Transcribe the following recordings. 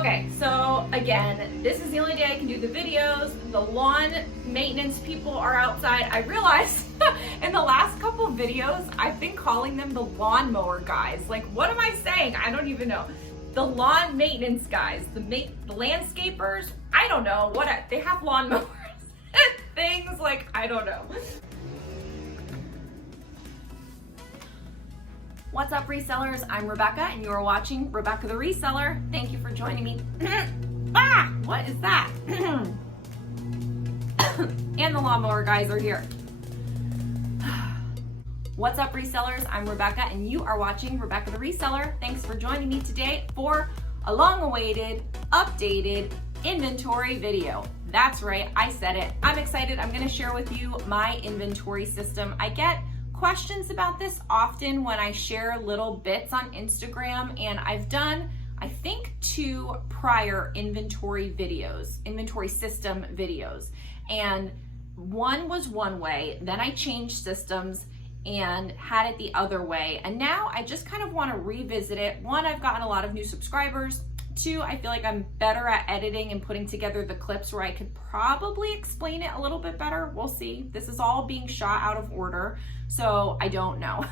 Okay, so again, this is the only day I can do the videos. The lawn maintenance people are outside. I realized in the last couple of videos, I've been calling them the lawnmower guys. Like, what am I saying? I don't even know. The lawn maintenance guys, the landscapers, I don't know. They have lawnmowers and things like, I don't know. What's up, resellers? I'm Rebecca, and you are watching Rebecca the Reseller. Thank you for joining me. What is that? And the lawnmower guys are here. What's up, resellers? I'm Rebecca, and you are watching Rebecca the Reseller. Thanks for joining me today for a long-awaited, updated inventory video. That's right, I said it. I'm excited. I'm gonna share with you my inventory system. I get questions about this often when I share little bits on Instagram, and I've done, I think, 2 prior inventory system videos. And one was one way, then I changed systems and had it the other way. And now I just kind of want to revisit it. 1, I've gotten a lot of new subscribers. 2, I feel like I'm better at editing and putting together the clips where I could probably explain it a little bit better. We'll see. This is all being shot out of order, so I don't know.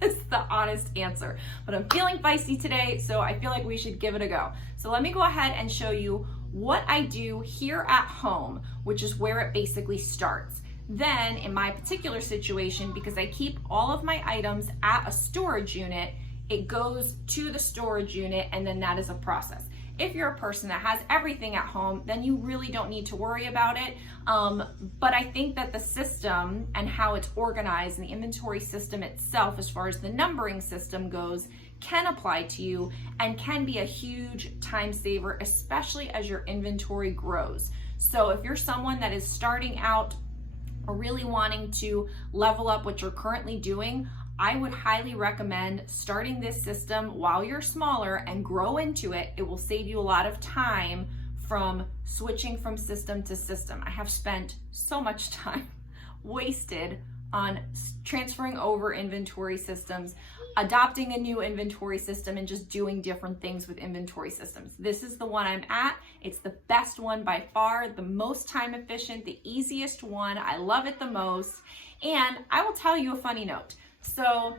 It's the honest answer. But I'm feeling feisty today, so I feel like we should give it a go. So let me go ahead and show you what I do here at home, which is where it basically starts. Then in my particular situation, because I keep all of my items at a storage unit, it goes to the storage unit, and then that is a process. If you're a person that has everything at home, then you really don't need to worry about it. But I think that the system and how it's organized and the inventory system itself, as far as the numbering system goes, can apply to you and can be a huge time saver, especially as your inventory grows. So if you're someone that is starting out or really wanting to level up what you're currently doing, I would highly recommend starting this system while you're smaller and grow into it. It will save you a lot of time from switching from system to system. I have spent so much time wasted on transferring over inventory systems, adopting a new inventory system, and just doing different things with inventory systems. This is the one I'm at. It's the best one by far, the most time efficient, the easiest one. I love it the most. And I will tell you a funny note. So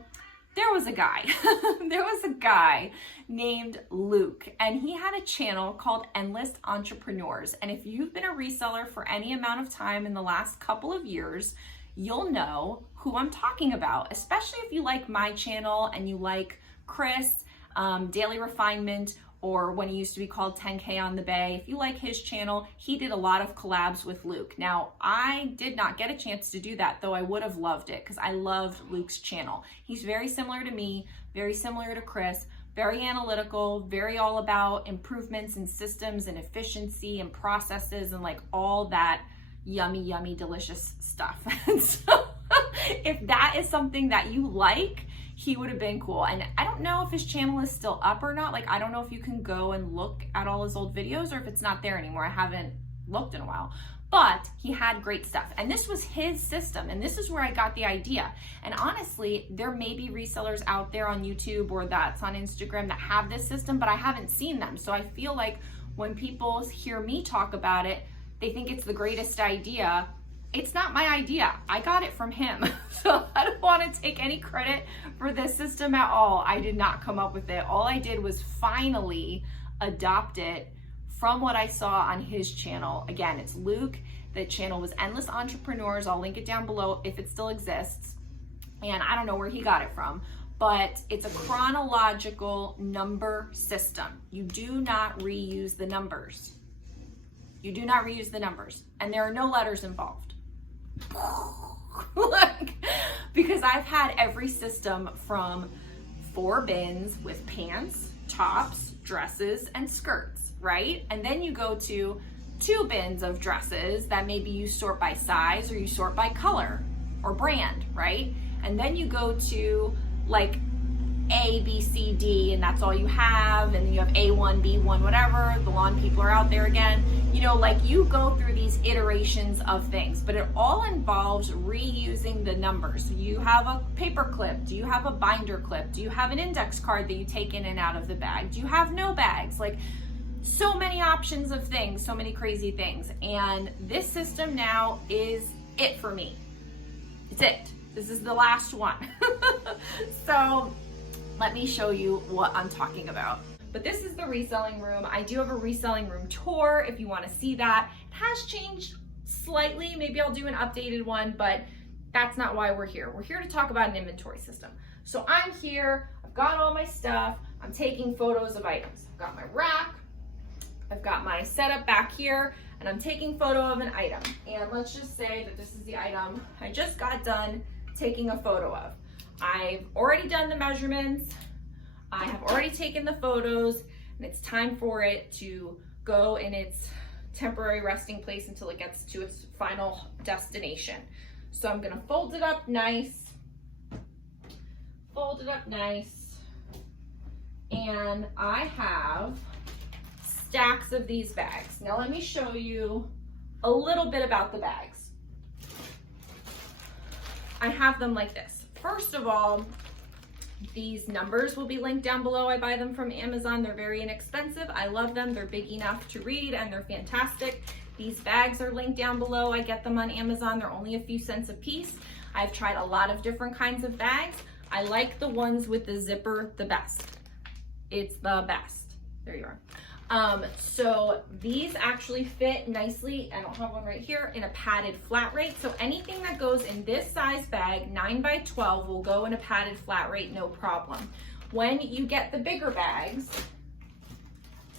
there was a guy named Luke, and he had a channel called Endless Entrepreneurs. And if you've been a reseller for any amount of time in the last couple of years, you'll know who I'm talking about, especially if you like my channel and you like Chris, Daily Refinement, or when he used to be called 10K on the Bay. If you like his channel, he did a lot of collabs with Luke. Now, I did not get a chance to do that, though I would have loved it because I loved Luke's channel. He's very similar to me, very similar to Chris, very analytical, very all about improvements in systems and efficiency and processes and like all that yummy, yummy, delicious stuff. And so if that is something that you like, he would have been cool. And I don't know if his channel is still up or not. Like, I don't know if you can go and look at all his old videos or if it's not there anymore. I haven't looked in a while, but he had great stuff. And this was his system. And this is where I got the idea. And honestly, there may be resellers out there on YouTube or that's on Instagram that have this system, but I haven't seen them. So I feel like when people hear me talk about it, they think it's the greatest idea. It's not my idea. I got it from him. So I don't want to take any credit for this system at all. I did not come up with it. All I did was finally adopt it from what I saw on his channel. Again, it's Luke. The channel was Endless Entrepreneurs. I'll link it down below if it still exists. And I don't know where he got it from, but it's a chronological number system. You do not reuse the numbers. You do not reuse the numbers, and there are no letters involved. Like, because I've had every system from 4 bins with pants, tops, dresses, and skirts, right? And then you go to 2 bins of dresses that maybe you sort by size or you sort by color or brand, right? And then you go to like A, B, C, D, and that's all you have, and then you have A1, B1, whatever. The lawn people are out there again. You know, like, you go through these iterations of things, but it all involves reusing the numbers. So you have a paper clip. Do you have a binder clip? Do you have an index card that you take in and out of the bag? Do you have no bags? Like, so many options of things, so many crazy things. And this system now is it for me. It's it. This is the last one. So let me show you what I'm talking about. But this is the reselling room. I do have a reselling room tour if you want to see that. It has changed slightly. Maybe I'll do an updated one, but that's not why we're here. We're here to talk about an inventory system. So I'm here, I've got all my stuff, I'm taking photos of items. I've got my rack, I've got my setup back here, and I'm taking photo of an item. And let's just say that this is the item I just got done taking a photo of. I've already done the measurements, I have already taken the photos, and it's time for it to go in its temporary resting place until it gets to its final destination. So I'm gonna fold it up nice, and I have stacks of these bags. Now let me show you a little bit about the bags. I have them like this. First of all, these numbers will be linked down below. I buy them from Amazon. They're very inexpensive. I love them. They're big enough to read and they're fantastic. These bags are linked down below. I get them on Amazon. They're only a few cents a piece. I've tried a lot of different kinds of bags. I like the ones with the zipper the best. It's the best. There you are. So these actually fit nicely, I don't have one right here, in a padded flat rate. So anything that goes in this size bag, 9 by 12, will go in a padded flat rate, no problem. When you get the bigger bags,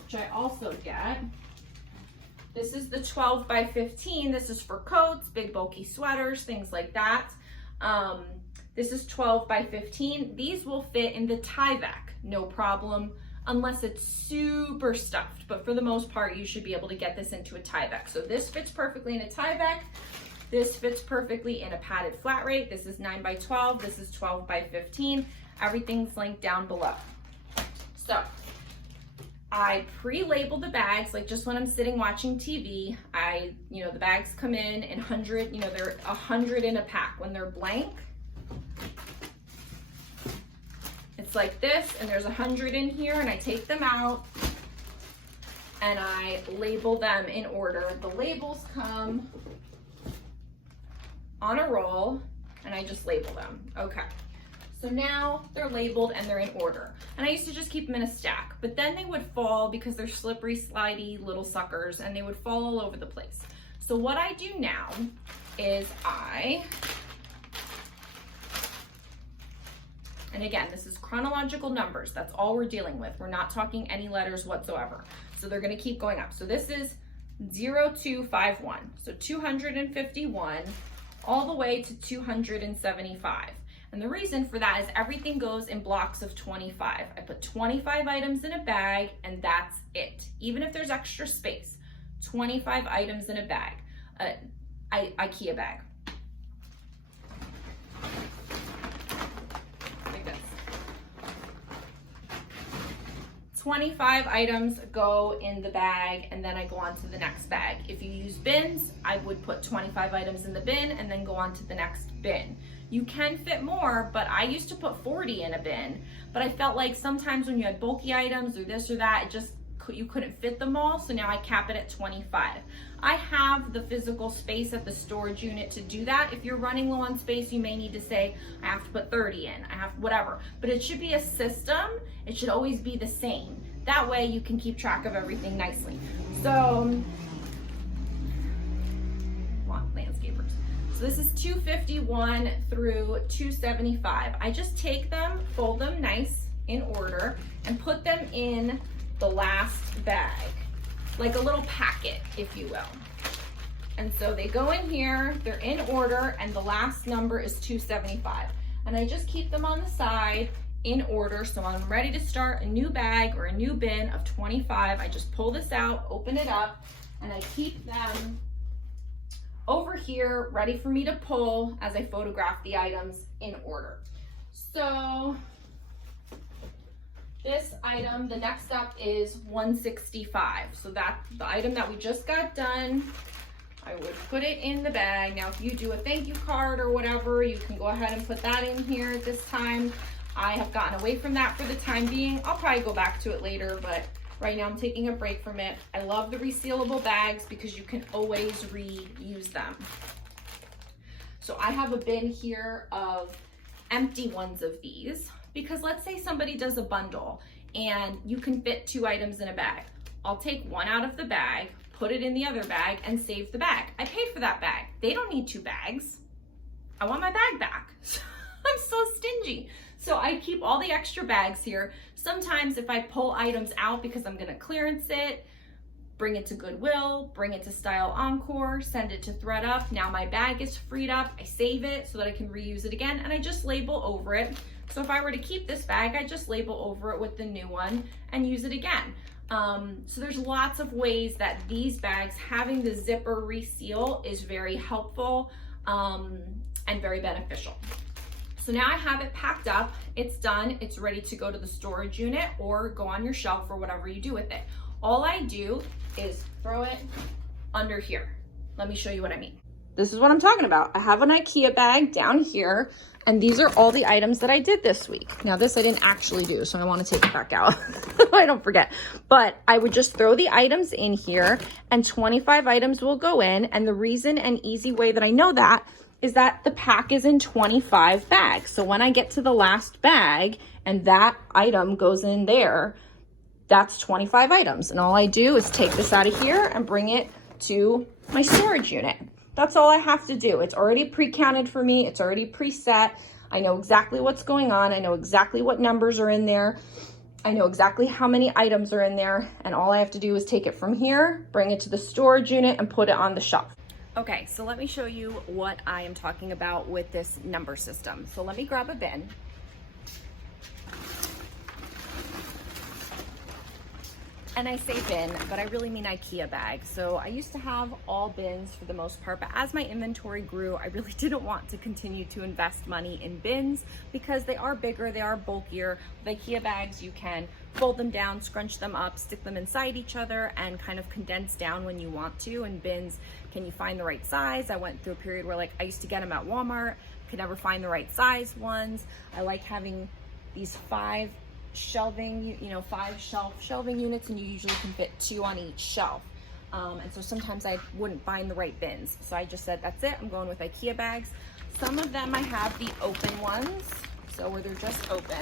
which I also get, this is the 12 by 15. This is for coats, big bulky sweaters, things like that. This is 12 by 15. These will fit in the Tyvek, no problem, unless it's super stuffed. But for the most part, you should be able to get this into a Tyvek. So this fits perfectly in a Tyvek. This fits perfectly in a padded flat rate. This is 9 by 12. This is 12 by 15. Everything's linked down below. So I pre-label the bags, like just when I'm sitting watching TV, the bags come in 100, they're 100 in a pack. When they're blank, it's like this, and there's 100 in here, and I take them out and I label them in order. The labels come on a roll and I just label them. Okay. So now they're labeled and they're in order. And I used to just keep them in a stack, but then they would fall because they're slippery, slidey little suckers, and they would fall all over the place. So what I do now is and again, this is chronological numbers. That's all we're dealing with. We're not talking any letters whatsoever. So they're gonna keep going up. So this is 0251. So 251 all the way to 275. And the reason for that is everything goes in blocks of 25. I put 25 items in a bag and that's it. Even if there's extra space, 25 items in a bag, IKEA bag. Like this. 25 items go in the bag and then I go on to the next bag. If you use bins, I would put 25 items in the bin and then go on to the next bin. You can fit more, but I used to put 40 in a bin, but I felt like sometimes when you had bulky items or this or that, you couldn't fit them all, so now I cap it at 25. I have the physical space at the storage unit to do that. If you're running low on space, you may need to say, I have to put 30 in, I have whatever, but it should be a system. It should always be the same. That way you can keep track of everything nicely. So, landscapers. So this is 251 through 275. I just take them, fold them nice in order, and put them in the last bag, like a little packet, if you will. And so they go in here, they're in order, and the last number is 275. And I just keep them on the side in order. So when I'm ready to start a new bag or a new bin of 25, I just pull this out, open it up, and I keep them over here ready for me to pull as I photograph the items in order. So this item, the next up is 165. So that's the item that we just got done. I would put it in the bag. Now, if you do a thank you card or whatever, you can go ahead and put that in here at this time. I have gotten away from that for the time being. I'll probably go back to it later, but Right now I'm taking a break from it. I love the resealable bags because you can always reuse them. So I have a bin here of empty ones of these because let's say somebody does a bundle and you can fit 2 items in a bag. I'll take one out of the bag, put it in the other bag, and save the bag. I paid for that bag. They don't need 2 bags. I want my bag back. I'm so stingy. So I keep all the extra bags here. Sometimes if I pull items out because I'm gonna clearance it, bring it to Goodwill, bring it to Style Encore, send it to ThreadUp. Now my bag is freed up. I save it so that I can reuse it again, and I just label over it. So if I were to keep this bag, I just label over it with the new one and use it again. So there's lots of ways that these bags, having the zipper reseal is very helpful and very beneficial. So now I have it packed up, it's done, it's ready to go to the storage unit or go on your shelf or whatever you do with it. All I do is throw it under here. Let me show you what I mean. This is what I'm talking about. I have an IKEA bag down here, and these are all the items that I did this week. Now this I didn't actually do, so I want to take it back out. I don't forget. But I would just throw the items in here, and 25 items will go in. And the reason and easy way that I know that is that the pack is in 25 bags. So when I get to the last bag and that item goes in there, that's 25 items. And all I do is take this out of here and bring it to my storage unit. That's all I have to do. It's already pre-counted for me. It's already preset. I know exactly what's going on. I know exactly what numbers are in there. I know exactly how many items are in there. And all I have to do is take it from here, bring it to the storage unit, and put it on the shelf. Okay, so let me show you what I am talking about with this number system. So let me grab a bin. And I say bin, but I really mean IKEA bag. So I used to have all bins for the most part, but as my inventory grew, I really didn't want to continue to invest money in bins because they are bigger, they are bulkier. With IKEA bags, you can fold them down, scrunch them up, stick them inside each other, and kind of condense down when you want to. And bins, can you find the right size? I went through a period where I used to get them at Walmart, could never find the right size ones. I like having these 5 shelving, 5 shelving units, and you usually can fit 2 on each shelf. And so sometimes I wouldn't find the right bins. So I just said, that's it, I'm going with IKEA bags. Some of them I have the open ones, so where they're just open.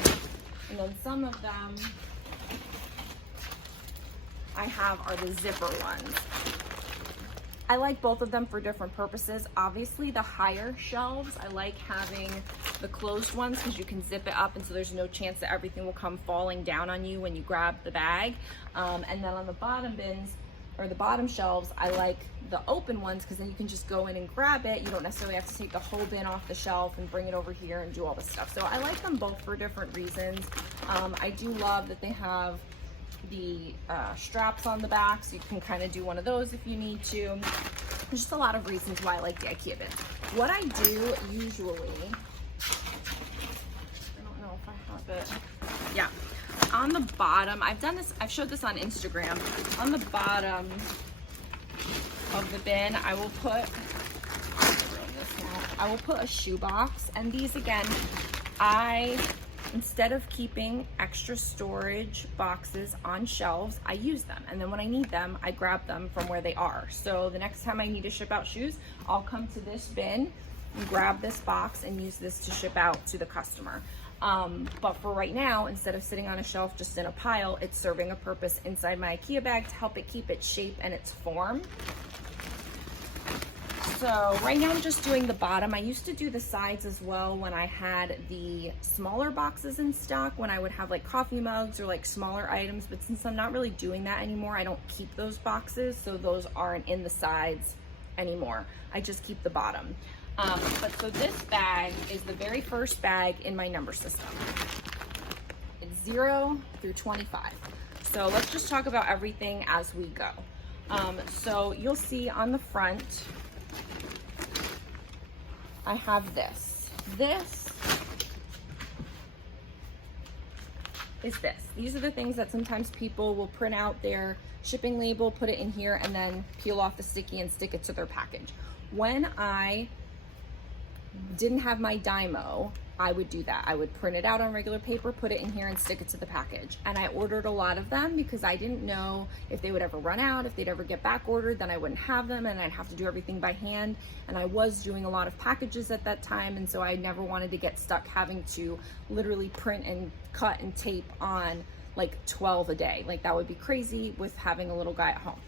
And then some of them I have are the zipper ones. I like both of them for different purposes. Obviously, the higher shelves, I like having the closed ones because you can zip it up, and so there's no chance that everything will come falling down on you when you grab the bag. And then on the bottom bins, or the bottom shelves, I like the open ones because then you can just go in and grab it. You don't necessarily have to take the whole bin off the shelf and bring it over here and do all this stuff. So I like them both for different reasons. I do love that they have the straps on the back, so you can kind of do one of those if you need to. There's just a lot of reasons why I like the IKEA bin. What I do usually, I don't know if I have it. Yeah, on the bottom, I've showed this on Instagram. On the bottom of the bin, I will put a shoebox, and these again, instead of keeping extra storage boxes on shelves, I use them. And then when I need them, I grab them from where they are. So the next time I need to ship out shoes, I'll come to this bin and grab this box and use this to ship out to the customer. But for right now, instead of sitting on a shelf just in a pile, it's serving a purpose inside my IKEA bag to help it keep its shape and its form. So right now I'm just doing the bottom. I used to do the sides as well when I had the smaller boxes in stock, when I would have like coffee mugs or like smaller items, but since I'm not really doing that anymore, I don't keep those boxes, so those aren't in the sides anymore. I just keep the bottom. But so this bag is the very first bag in my number system. It's 0 through 25. So let's just talk about everything as we go. So you'll see on the front, I have this. This is this. These are the things that sometimes people will print out their shipping label, put it in here, and then peel off the sticky and stick it to their package. When I didn't have my Dymo I would do that. I would print it out on regular paper, put it in here and stick it to the package. And I ordered a lot of them because I didn't know if they would ever run out, if they'd ever get back ordered, then I wouldn't have them and I'd have to do everything by hand. And I was doing a lot of packages at that time. And so I never wanted to get stuck having to literally print and cut and tape on like 12 a day. Like that would be crazy with having a little guy at home.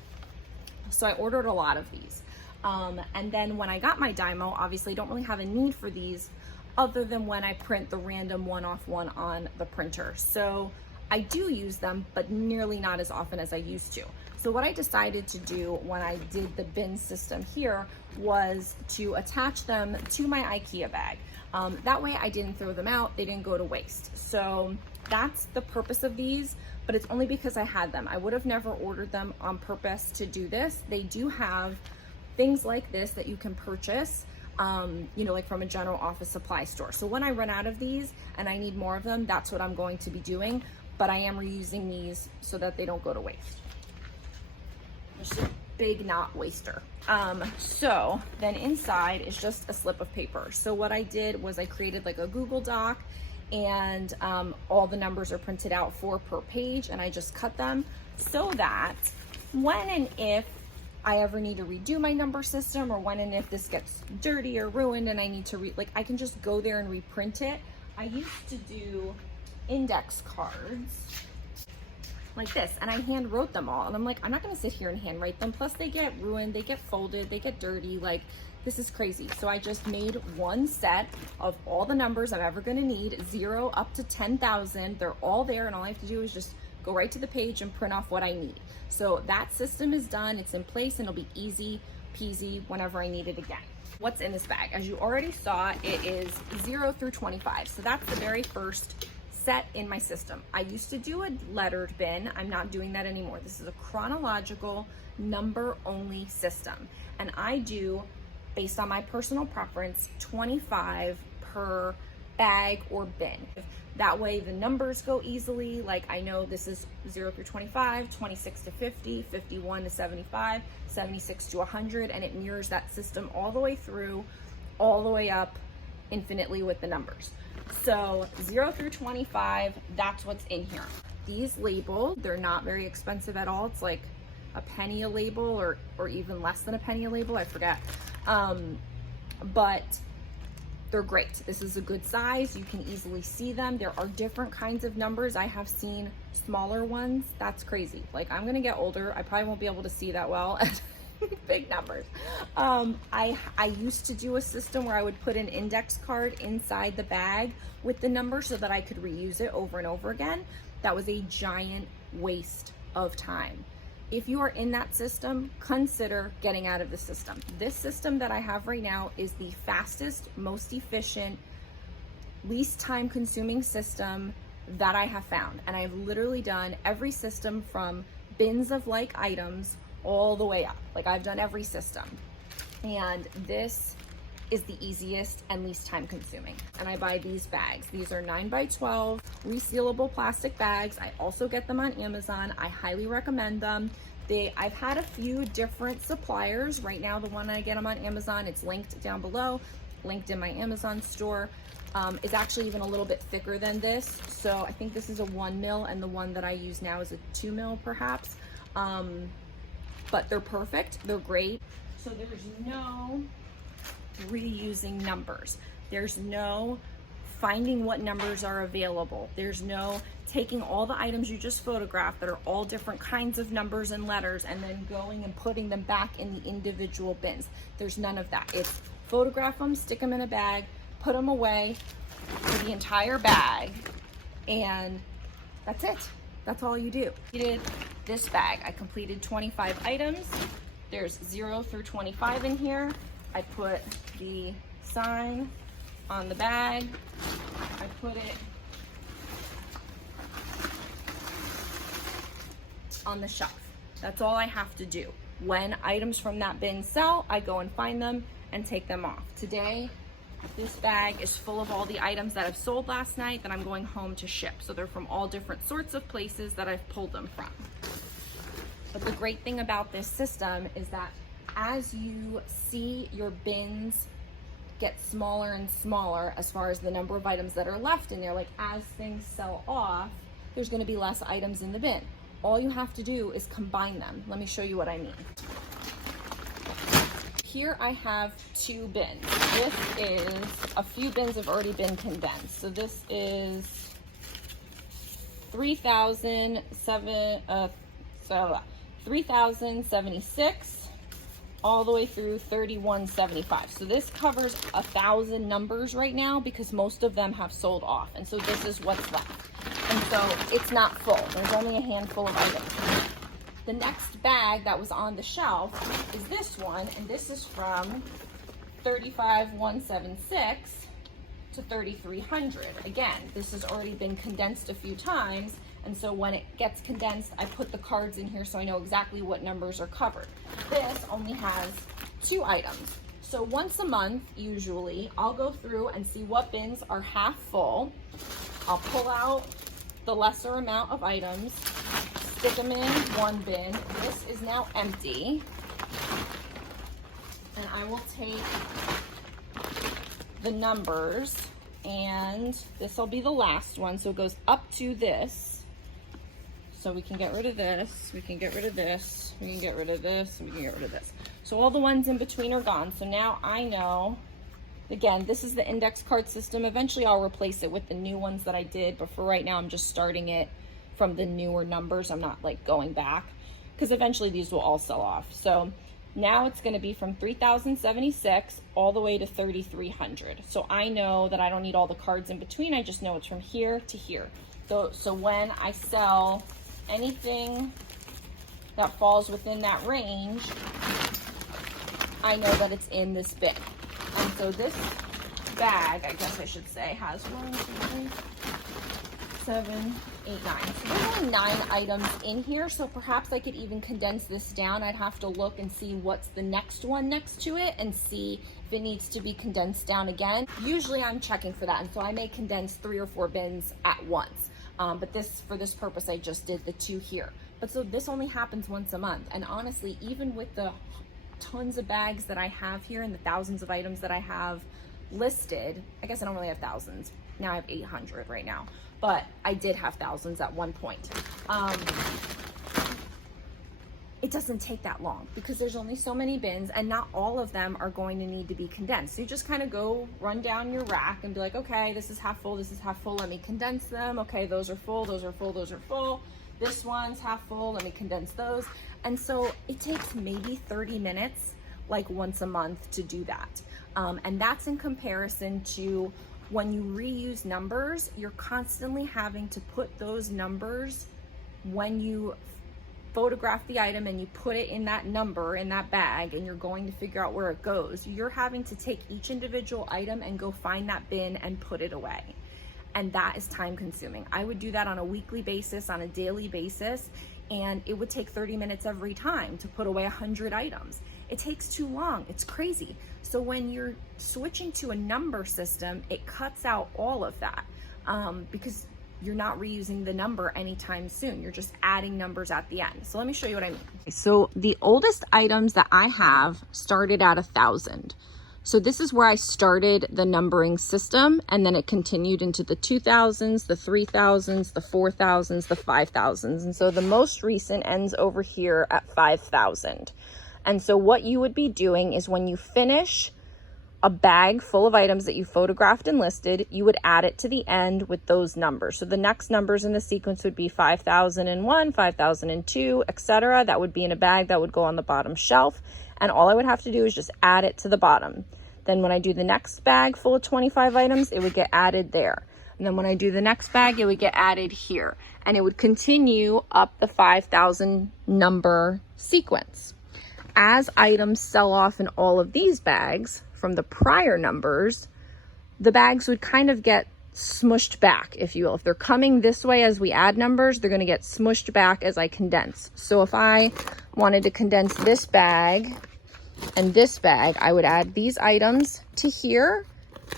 So I ordered a lot of these. And then when I got my Dymo, obviously I don't really have a need for these other than when I print the random one-off one on the printer. So I do use them, but nearly not as often as I used to. So what I decided to do when I did the bin system here was to attach them to my IKEA bag. That way I didn't throw them out, they didn't go to waste. So that's the purpose of these, but it's only because I had them. I would have never ordered them on purpose to do this. They do have things like this that you can purchase, you know, like from a general office supply store. So when I run out of these and I need more of them, that's what I'm going to be doing, but I am reusing these so that they don't go to waste. Just a big not waster. So then inside is just a slip of paper. So what I did was I created like a Google Doc and all the numbers are printed out per page, and I just cut them so that when and if I ever need to redo my number system, or when and if this gets dirty or ruined and I need to I can just go there and reprint it. I used to do index cards like this, and I hand wrote them all, and I'm like, I'm not gonna sit here and hand write them, plus they get ruined, they get folded, they get dirty, like this is crazy. So I just made one set of all the numbers I'm ever gonna need, 0 up to 10,000. They're all there, and all I have to do is just go right to the page and print off what I need. So that system is done, it's in place, and it'll be easy peasy whenever I need it again. What's in this bag? As you already saw, it is 0 through 25. So that's the very first set in my system. I used to do a lettered bin. I'm not doing that anymore. This is a chronological number only system. And I do, based on my personal preference, 25 per bag or bin. That way the numbers go easily. Like I know this is 0 through 25, 26 to 50, 51 to 75, 76 to 100, and it mirrors that system all the way through, all the way up infinitely with the numbers. So 0 through 25, that's what's in here. These labeled, they're not very expensive at all. It's like a penny a label, or even less than a penny a label, I forget. But they're great. This is a good size. You can easily see them. There are different kinds of numbers. I have seen smaller ones. That's crazy. Like I'm gonna get older. I probably won't be able to see that well. Big numbers. I used to do a system where I would put an index card inside the bag with the number so that I could reuse it over and over again. That was a giant waste of time. If you are in that system, consider getting out of the system. This system that I have right now is the fastest, most efficient, least time consuming system that I have found. And I've literally done every system from bins of like items all the way up. Like I've done every system. And this is the easiest and least time consuming. And I buy these bags. These are 9x12 resealable plastic bags. I also get them on Amazon. I highly recommend them. I've had a few different suppliers. Right now, the one I get them on Amazon, it's linked down below, linked in my Amazon store. It's actually even a little bit thicker than this. So I think this is a 1 mil, and the one that I use now is a 2 mil perhaps. But they're perfect, they're great. So there's no reusing numbers. There's no finding what numbers are available. There's no taking all the items you just photographed that are all different kinds of numbers and letters and then going and putting them back in the individual bins. There's none of that. It's photograph them, stick them in a bag, put them away for the entire bag, and that's it. That's all you do. I did this bag. I completed 25 items. There's 0 through 25 in here. I put the sign on the bag. I put it on the shelf. That's all I have to do. When items from that bin sell, I go and find them and take them off. Today, this bag is full of all the items that I've sold last night that I'm going home to ship. So they're from all different sorts of places that I've pulled them from. But the great thing about this system is that as you see your bins get smaller and smaller as far as the number of items that are left in there. Like as things sell off, there's going to be less items in the bin. All you have to do is combine them. Let me show you what I mean. Here I have 2 bins. This is, a few bins have already been condensed. So this is 3,076 all the way through 3,175. So this covers 1,000 numbers right now because most of them have sold off. And so this is what's left. And so it's not full. There's only a handful of items. The next bag that was on the shelf is this one, and this is from 35,176 to 3,300. Again, this has already been condensed a few times, and so when it gets condensed, I put the cards in here so I know exactly what numbers are covered. This only has 2 items. So once a month, usually, I'll go through and see what bins are half full. I'll pull out the lesser amount of items, stick them in one bin. This is now empty. And I will take the numbers, and this will be the last one. So it goes up to this. So we can get rid of this, we can get rid of this, we can get rid of this, and we can get rid of this. So all the ones in between are gone. So now I know, again, this is the index card system. Eventually I'll replace it with the new ones that I did, but for right now I'm just starting it from the newer numbers. I'm not like going back because eventually these will all sell off. So now it's going to be from 3,076 all the way to 3,300. So I know that I don't need all the cards in between. I just know it's from here to here. So when I sell anything that falls within that range, I know that it's in this bin. And so this bag, I guess I should say, has 1, 2, 3, 7, 8, 9. So there's only 9 items in here, so perhaps I could even condense this down. I'd have to look and see what's the next one next to it and see if it needs to be condensed down again. Usually I'm checking for that, and so I may condense 3 or 4 bins at once. But for this purpose, I just did the 2 here. But so this only happens once a month. And honestly, even with the tons of bags that I have here and the thousands of items that I have listed, I guess I don't really have thousands. Now I have 800 right now, but I did have thousands at one point. It doesn't take that long because there's only so many bins and not all of them are going to need to be condensed. So you just kind of go run down your rack and be like, okay, this is half full, this is half full, let me condense them. Okay, those are full, those are full, those are full. This one's half full, let me condense those. And so it takes maybe 30 minutes, like once a month, to do that. And that's in comparison to when you reuse numbers, you're constantly having to put those numbers when you photograph the item and you put it in that number in that bag and you're going to figure out where it goes. You're having to take each individual item and go find that bin and put it away. And that is time consuming. I would do that on a weekly basis, on a daily basis, and it would take 30 minutes every time to put away 100 items. It takes too long, it's crazy. So when you're switching to a number system, it cuts out all of that because you're not reusing the number anytime soon. You're just adding numbers at the end. So let me show you what I mean. So the oldest items that I have started at 1,000. So this is where I started the numbering system, and then it continued into the 2,000s, the 3,000s, the 4,000s, the 5,000s. And so the most recent ends over here at 5,000. And so what you would be doing is when you finish a bag full of items that you photographed and listed, you would add it to the end with those numbers. So the next numbers in the sequence would be 5,001, 5,002, etc. That would be in a bag that would go on the bottom shelf. And all I would have to do is just add it to the bottom. Then when I do the next bag full of 25 items, it would get added there. And then when I do the next bag, it would get added here. And it would continue up the 5,000 number sequence. As items sell off in all of these bags from the prior numbers, the bags would kind of get smushed back, if you will. If they're coming this way as we add numbers, they're going to get smushed back as I condense. So if I wanted to condense this bag and this bag, I would add these items to here,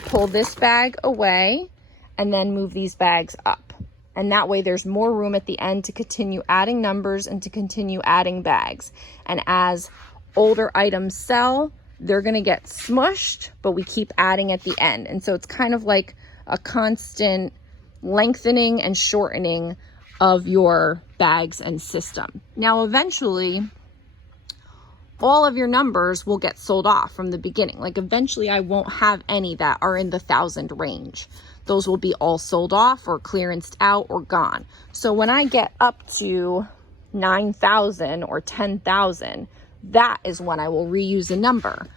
pull this bag away, and then move these bags up. And that way there's more room at the end to continue adding numbers and to continue adding bags. And as older items sell, they're gonna get smushed, but we keep adding at the end. And so it's kind of like a constant lengthening and shortening of your bags and system. Now, eventually, all of your numbers will get sold off from the beginning. Like eventually I won't have any that are in the 1,000 range. Those will be all sold off or clearanced out or gone. So when I get up to 9,000 or 10,000, that is when I will reuse a number.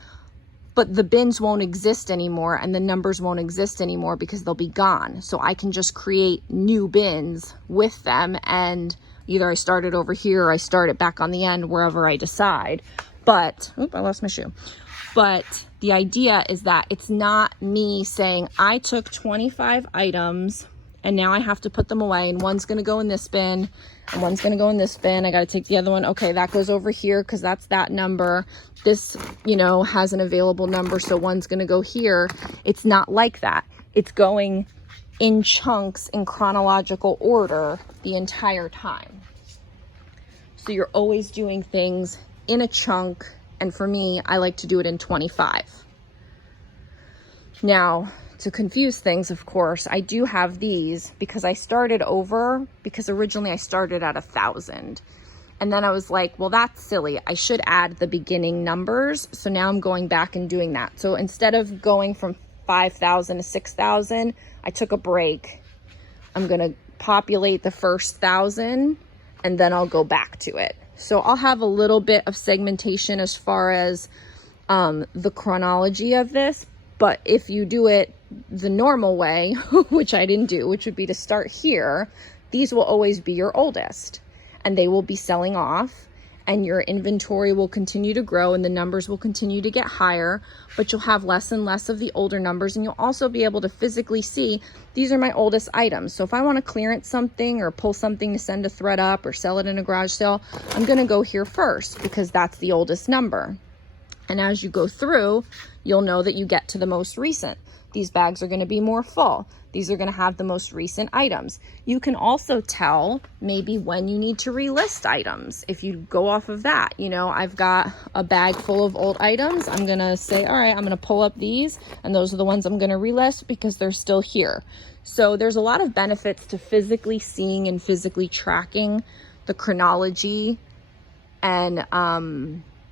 But the bins won't exist anymore and the numbers won't exist anymore because they'll be gone. So I can just create new bins with them, and either I start it over here or I start it back on the end, wherever I decide. But, I lost my shoe. But the idea is that it's not me saying I took 25 items and now I have to put them away, and one's gonna go in this bin and one's gonna go in this bin. I gotta take the other one. Okay, that goes over here because that's that number. This, has an available number, so one's gonna go here. It's not like that. It's going in chunks in chronological order the entire time. So you're always doing things in a chunk, and for me, I like to do it in 25. Now, to confuse things, of course, I do have these because I started over, because originally I started at 1,000. And then I was like, well, that's silly. I should add the beginning numbers. So now I'm going back and doing that. So instead of going from 5,000 to 6,000, I took a break. I'm gonna populate the first 1,000 and then I'll go back to it. So I'll have a little bit of segmentation as far as the chronology of this. But if you do it the normal way, which I didn't do, which would be to start here, these will always be your oldest and they will be selling off, and your inventory will continue to grow and the numbers will continue to get higher, but you'll have less and less of the older numbers, and you'll also be able to physically see these are my oldest items. So if I want to clearance something or pull something to send a thread up or sell it in a garage sale, I'm going to go here first because that's the oldest number. And as you go through, you'll know that you get to the most recent. These bags are going to be more full. These are going to have the most recent items. You can also tell maybe when you need to relist items. If you go off of that, I've got a bag full of old items. I'm going to say, all right, I'm going to pull up these, and those are the ones I'm going to relist because they're still here. So there's a lot of benefits to physically seeing and physically tracking the chronology and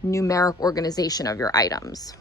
numeric organization of your items.